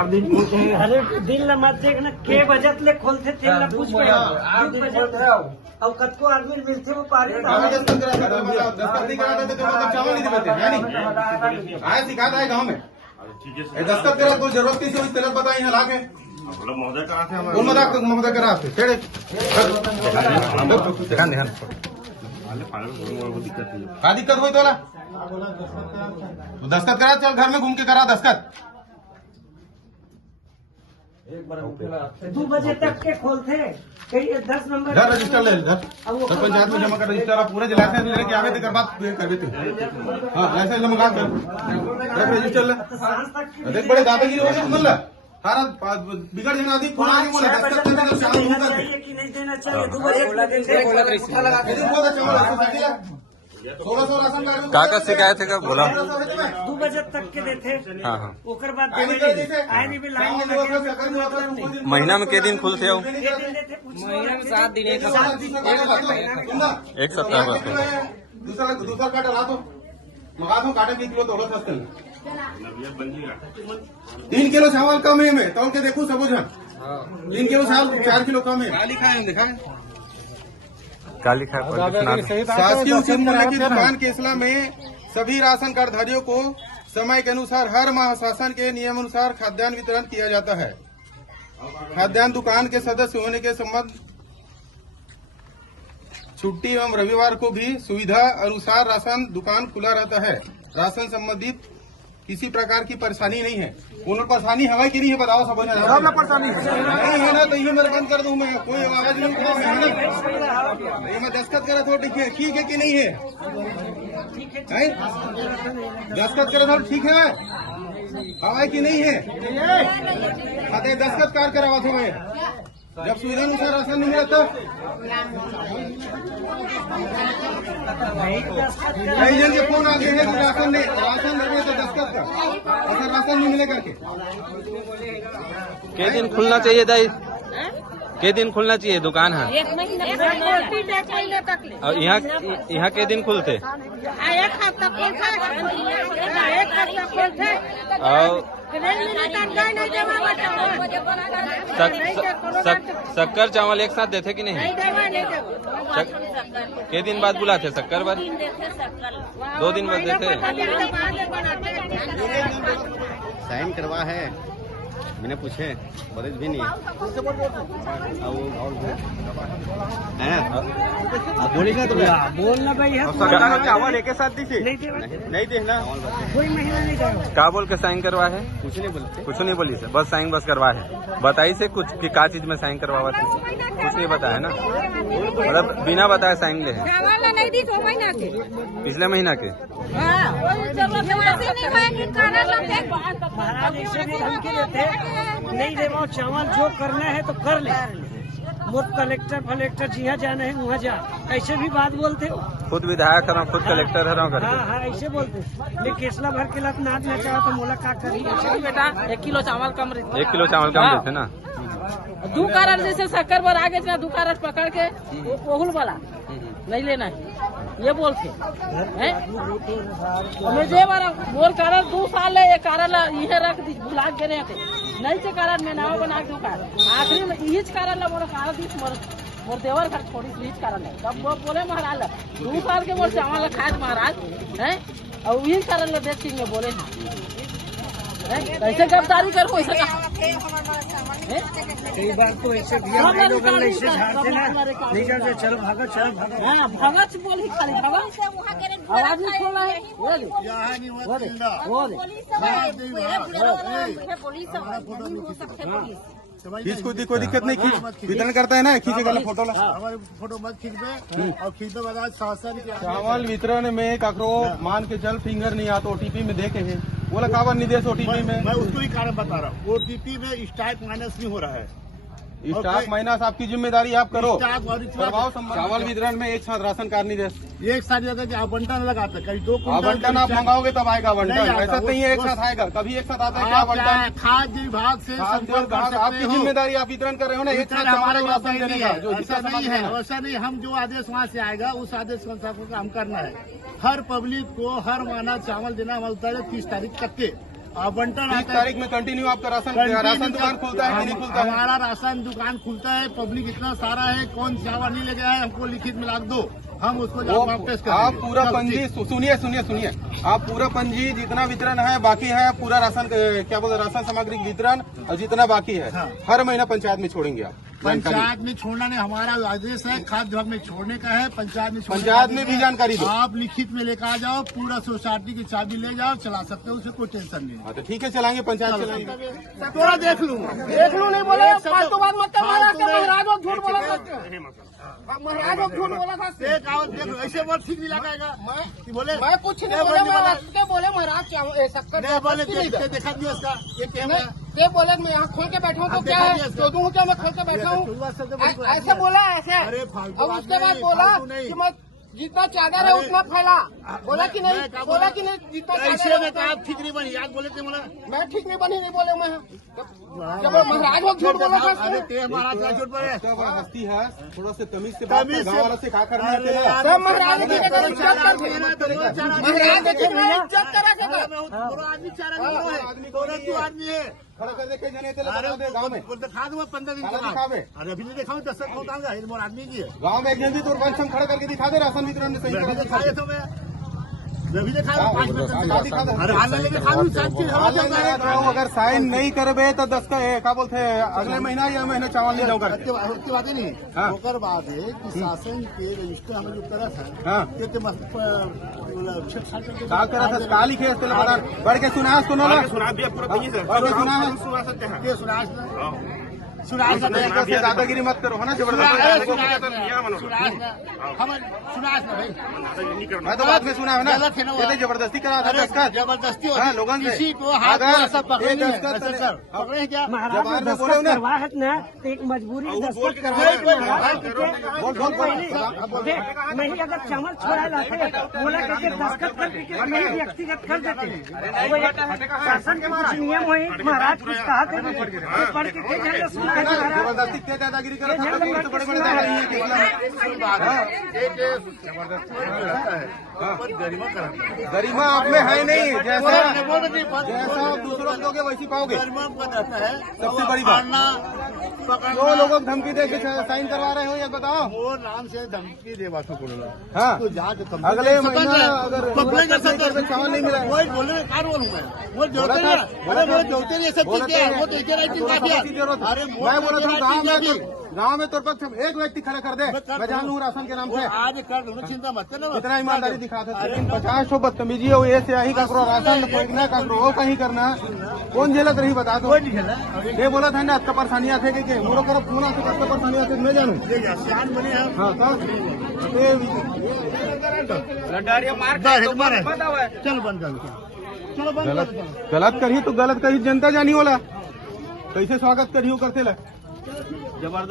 8 दिन पूछे। अरे दिन ल मत देखना के बजट ले खोलते थे ना पूछ के 8 दिन खोलते हो और कद को आदमी मिलते वो पारे चावल नहीं देते आया सिखाता है गाँव में दस्तखत करा कोई जरूरत किसी को गलत बताई यहाँ लाके महोदय कराते महोदय कराते क्या दिक्कत हुई तो दस्तखत करा चल घर में घूम के करा दस्तखत 2 बजे तक के खोलते कई 10 नंबर रजिस्टर ले पंचायत में जमा कर रजिस्टर पूरे लाइसेंस लेके आवे थे कर बात कर देते हाँ लाइसेंस जमा कर रजिस्टर ले देख बड़े दादागिरी हो गए तुम सारा बिगड़ जाना अधिक फोन आगे बोला दस्तखत करने का शाम होगा कि नहीं देना चाहिए 2 बजे काका शिकायत है कब बोला 2 बजे तक के देते हाँ हाँ ओकर बाद आए नहीं भी लाइन में लगे महीना में के दिन खुलते हो महीना में 7 दिन एक सप्ताह बस दूसरा काट ला दो मंगा दो काटे 3 किलो थोड़ा सस्ते 3 किलो चावल कम है मैं तौल के देखूं सब 3 किलो चावल 4 किलो कम है दिखाए दिखाए क्या लिखा है शासकीय उचित मूल्य की दुकान केसला में सभी राशन कार्डधारियों को समय के अनुसार हर माह शासन के नियम अनुसार खाद्यान्न वितरण किया जाता है। खाद्यान्न दुकान के सदस्य होने के संबंध छुट्टी एवं रविवार को भी सुविधा अनुसार राशन दुकान खुला रहता है। राशन संबंधित किसी प्रकार की परेशानी नहीं है। उन्होंने परेशानी हवा की नहीं है बताओ सब परेशानी नहीं है ना तो ये मैं बंद कर दूं मैं कोई आवाज नहीं उठाऊं ये मैं दस्तखत करा तो ठीक है कि नहीं है दस्तखत करा तो ठीक है हवा की नहीं है अरे दस्तखत कार करावा थे मैं जब सुविधा अनुसार राशन नहीं मिला तो कई जन के फोन आ गए हैं राशन नहीं तो दस्तखत का अगर राशन नहीं मिले करके के दिन खुलना चाहिए दाई के दिन खुलना चाहिए दुकान है एक महीने तक और यहाँ के दिन खुलते एक हफ्ता खोलते और शक्कर चावल एक साथ देते कि नहीं के दिन बाद बुलाते शक्कर बाद 2 दिन बाद देते साइन करवा है मैंने पूछे बरेज भी नहीं बोली ना बोलना भाई है चावल एक साथ दी नहीं देना कोई महीना नहीं जाएगा क्या बोल के साइन करवा है कुछ नहीं बोलते कुछ नहीं बोली से बस साइन बस करवा है बताई से कुछ कि क्या चीज में साइन करवा थे कुछ नहीं बताया ना मतलब बिना बताए साइन ले नहीं दी 2 महीना के पिछले महीना के महाराज ऐसे भी धमकी देते नहीं देवा चावल जो करना है तो कर ले मुझ कलेक्टर फलेक्टर जिहाँ जाना है वहाँ जा ऐसे भी बात बोलते हो खुद विधायक हूँ खुद कलेक्टर हूँ करके हाँ ऐसे बोलते लेकिन केसला भर के लत नाच नचा तो मुलाकात करी बेटा 1 किलो चावल कम 1 किलो चावल कम देते ना 2 कारण जैसे शक्कर पर आगे 2 कारण पकड़ के ओहुल वाला नहीं लेना है ये बोलते हमें जे बार बोल कारण 2 साल है ये कारण ये रख दी बुला के नहीं से कारण में नाव बना के आखिरी में यही कारण ला मोर कारण दी मोर देवर घर छोड़ी यही कारण है तब वो बोले महाराज 2 साल के मोर चावल खाए महाराज है और यही कारण ला देख सिंह में बोले ऐसे गिरफ्तारी करो ऐसे कई बार तो ऐसे ऐसे झाड़ते ना नहीं जाते चलो भागो हाँ भगत बोल ही खाली भगत आवाज नहीं खोलना है खींच कोई दिक्कत नहीं खींच वितरण करता है ना खींचे गलत फोटो ला हमारे फोटो मत खींचबे और खींचते बाद शासन के चावल वितरण में ककरो मान के चल फिंगर नहीं आता ओटीपी में देखे है बोला काबर नहीं दे ओटीपी में मैं उसको ही कारण बता रहा हूँ ओटीपी में स्टार्ट माइनस नहीं हो रहा है स्टाफ माइनस आपकी जिम्मेदारी आप करो स्टाफ और चावल वितरण में एक साथ राशन कार्ड नहीं दे एक साथ जगह कि आवंटन लगाते कहीं 2 आवंटन आप मंगाओगे तब आएगा आवंटन ऐसा नहीं है एक साथ आएगा कभी एक साथ आता है आवंटन खाद्य विभाग से संपर्क कर सकते आपकी हो। जिम्मेदारी आप वितरण कर रहे हो ना एक साथ हमारा राशन देने का जो ऐसा नहीं है वैसा नहीं हम जो आदेश वहाँ से आएगा उस आदेश के अनुसार काम करना है। हर पब्लिक को हर महीना चावल देना हमारा उतर है 30 तारीख तक के आवंटन 30 तारीख में कंटिन्यू आपका राशन दुकान खुलता है कि नहीं खुलता है? हमारा राशन दुकान खुलता है, पब्लिक इतना सारा है, कौन चावल नहीं लेके आए हमको लिखित में लाख दो, हम उसको वापस करेंगे। आप पूरा पंजी सुनिए, आप पूरा पंजी जितना वितरण है बाकी है, पूरा राशन क्या बोलते राशन सामग्री वितरण और जितना बाकी है हर महीना पंचायत में छोड़ेंगे आप? पंचायत में छोड़ना नहीं, हमारा आदेश है खाद्य विभाग में छोड़ने का है, पंचायत में भी जानकारी दो। आप लिखित में लेकर आ जाओ, पूरा सोसाइटी की चाबी ले जाओ, चला सकते हो, उससे कोई टेंशन नहीं। हाँ तो ठीक है, चलाएंगे, पंचायत चलाएंगे। थोड़ा देख लूँ नहीं बोले फालतू बात मत कर, महाराज झूठ बोला था, देख लो ऐसे बोल ठीक नहीं लगाएगा। बोले मैं कुछ नहीं बोले महाराज बोले देखा दिया उसका ये बोले मैं यहाँ खोल के बैठा हूँ तो क्या है, तो दूँ क्या मैं खोल के बैठा हूँ, ऐसे बोला ऐसे। और उसके बाद बोला कि मैं जितना चादर है उतना फैला, बोला कि नहीं जितना चादर है आप ठीक नहीं बनी, याद बोले थे मैं ठीक नहीं बनी, नहीं बोले मैं जब महाराज लोग झूठ बोला था। अरे महाराज झूठ बोले हस्ती है, थोड़ा से तमीज से बात कर, गाँव वाला से खा कर महाराज आदमी है खड़ा कर देखे गाँव में दिखा दूंगा 15 दिन अरे अभी नहीं दिखाऊँ 10 आदमी की गाँव में एक जल्दी तो खड़ा करके दिखा दे राशन वितरण में सही दिखाए तो मैं अगर साइन नहीं करबे तो 10 का क्या बोलते हैं अगले महीना या महीने चावल नहीं जाऊंगा। उसकी बात ही नहीं ओकर बात है कि शासन के रजिस्टर हमें जो करा था क्या करा था का लिखे बढ़ के सुना दादागिरी मत करो है ना, जबरदस्ती मैं तो बात में सुना है ना, जबरदस्ती करा था जबरदस्ती लोगों से करवा है ना तो एक मजबूरी नहीं, अगर चावल छोड़ा लाते बोला करके दस्तखत करके नहीं व्यक्तिगत कर देते, शासन के कुछ नियम हुए महाराज कुछ कहा थे पढ़ के जबरदस्ती क्या दादागिरी करो, बड़े बड़े गरिमा आप में है नहीं, जैसा दूसरों को दोगे वैसी पाओगे। सबसे बड़ी बात जो लोगों को धमकी दे के साइन करवा रहे हो ये बताओ, वो नाम से धमकी दे बात हाँ अगले महीना अगर चावल नहीं मिला वो बोले वो जोते नहीं मैं बोला था गाँव में तो पक्ष एक व्यक्ति खड़ा कर दे, मैं जान लूँ राशन के नाम से आज कर चिंता मत करना, इतना ईमानदारी दिखाते थे, लेकिन 50 बदतमीजी हो ऐसे यही करो राशन फेंकना करो वो कहीं करना कौन झेलत रही बता दो। ये बोला था ना आपका परेशानियाँ थे कि मोरो तरफ फोन से कब परेशानियाँ थे मैं जानू हाँ चलो बंद कर गलत करी तो गलत करी जनता जानी होला कैसे स्वागत करी करते ला जबरदस्त।